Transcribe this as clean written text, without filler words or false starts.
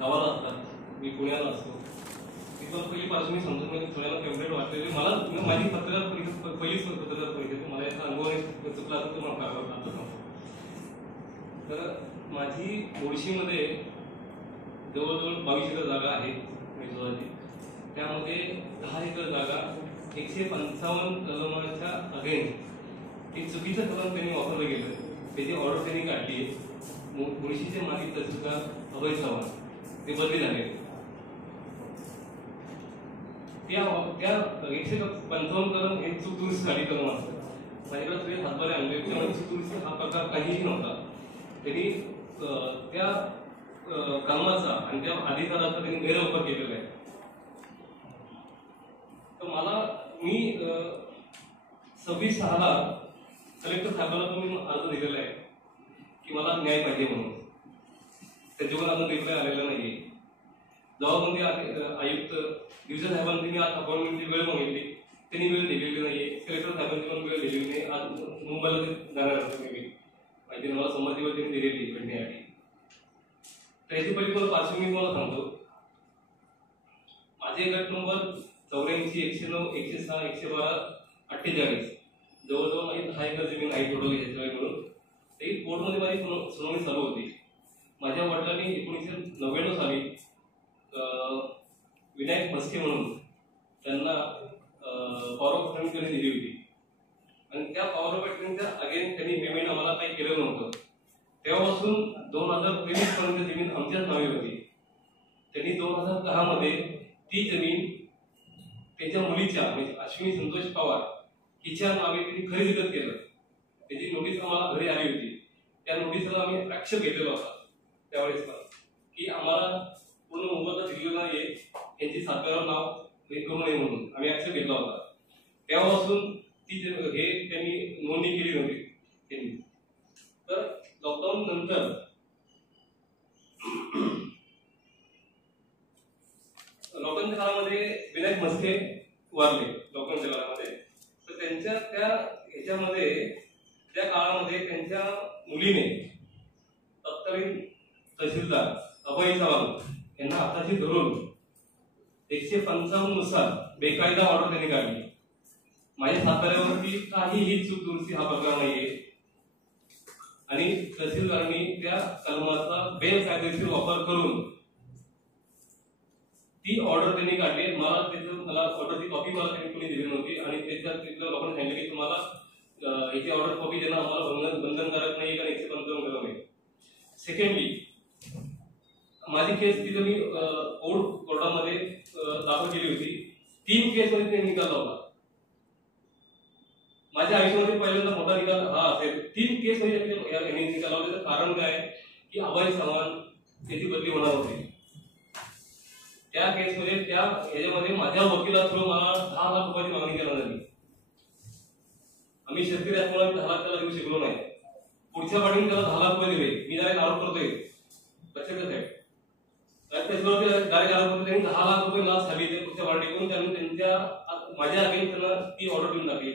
गावाला असतात, मी पुण्याला असतो. तिथं पहिली पार्श्वभूमी समजून मी पुण्याला फेवरेट वाटलेली मला माझी पत्रकार परिषद पहिलीच पत्रकार परिषद मला याचा अनुभव चुकला तर तुम्हाला आता सांगतो. तर माझी मुळशीमध्ये जवळजवळ 22 एकर जागा आहे मेसोची. त्यामध्ये 10 एकर जागा 155 कलमाच्या अगेन्स्ट एक चुकीचं कलम त्यांनी वापरलं गेलं, त्याची ऑर्डर त्यांनी काढली. मुळशीचे माजी तहसीलदार अभय चव्हाण ते बदली झाले. त्या 155 कलम हे चूक दुरुस्तीसाठी कलम असतात. माझ्याकडे सगळे हातभारे आणले, त्यामध्ये चूक दुरुस्ती हा प्रकार काहीही नव्हता. त्यांनी त्या कलमाचा आणि त्या अधिकाराचा त्यांनी गैरवापर केलेला आहे. तर मी 26/6 कलेक्टर साहेबांना तुम्ही अर्ज दिलेला आहे की मला न्याय पाहिजे म्हणून. त्याच्यावर अजून रिप्लाय आलेला नाहीये. जेव्हा म्हणजे आयुक्त डिव्हिजन साहेबांनी त्यांनी आज अपॉइंटमेंटची वेळ मागितली, त्यांनी वेळ दिलेली नाहीये. कलेक्टर साहेबांनी पण वेळ दिलेली नाही. आज मुंबईला जाणार असतो मी माहिती मला संमतीवर त्यांनी दिलेली भेटण्यासाठी. तर याची पहिली मला पार्श्वभूमी मला सांगतो. माझे गट नंबर 84, 109, 106, 112, 48 जवळजवळ माझी 10 एकर जमीन आहे टोटल ह्याच्या मिळून. ते कोर्टमध्ये माझी सुनावणी चालू होती. माझ्या वडिलांनी 1999 साली विनायक मस्के म्हणून त्यांना पॉवर ऑफ अटर्नी त्यांनी दिली होती आणि त्या पॉवर ऑफ अटर्नीच्या अगेन त्यांनी पेमेंट आम्हाला काही केलं नव्हतं. तेव्हापासून 2023 पर्यंत जमीन आमच्याच नावे होती. त्यांनी 2010 मध्ये ती जमीन त्यांच्या मुलीच्या म्हणजे अश्विनी संतोष पवार हिच्या नावे त्यांनी खरेदी केलं. त्याची नोटीस आम्हाला घरी आली होती. त्या नोटीसला आम्ही आक्षेप घेतलेला होता त्यावेळेस की आम्हाला पूर्ण मोबदला दिलेला नाहीये, यांची सातव्यावर नाव हे करू नये म्हणून आम्ही आक्षेप घेतला होता. तेव्हापासून ती हे त्यांनी नोंदणी केली नव्हती त्यांनी. तर लॉकडाऊन नंतर लॉकडाऊनच्या काळामध्ये विनायक मस्के वारले. लॉकडाऊनच्या काळामध्ये तर त्यांच्या त्या ह्याच्यामध्ये त्या काळामध्ये त्यांच्या मुलीने तत्कालीन तहसीलदार अभय चव्हाण यांना हाताशी धरून 155 नुसार बेकायदा ऑर्डर त्यांनी काढली. माझ्या साताऱ्यावरती काहीही चूक दुरुस्ती हा प्रकार नाहीये आणि तहसीलदारांनी त्या कलमाचा बेकायदेशीर वापर करून ती ऑर्डर त्यांनी काढली. मला ऑर्डरची कॉपी मला त्यांनी कोणी दिली नव्हती आणि त्याच्यात तिथल्या लोकांनी सांगितलं की तुम्हाला याची ऑर्डर कॉपी देणं आम्हाला बंधनकारक नाही कारण 155 कलम आहे. सेकंडली माझी केस तिथं मी कोर्टामध्ये दाखल केली होती. 3 केसमध्ये ते निकाल लावला. माझ्या आयुष्यामध्ये पहिल्यांदा मोठा निकाल हा असेल. 3 केसमध्ये निकाल लावल्याचं कारण काय की अभय चव्हाण त्याची बदली होणार होती. त्या केसमध्ये ह्याच्यामध्ये माझ्या वकिला थ्रू मला 10 लाख रुपयाची मागणी करण्यात आली. आम्ही शेतकरी असल्यामुळे 10 लाख त्याला देऊ शकलो नाही. पुढच्या पाठीने त्याला 10 लाख रुपये दिले. मी डायरेक्ट आरोप करतोय लक्षात आहे. त्याच्यावरती डायरेक्ट आरोप करतो त्यांनी 10 लाख रुपये लाच झाली. ते पुढच्या पाठीकडून त्यांनी माझ्या अगेन्स्ट त्यांना ती ऑर्डर देऊन टाकली.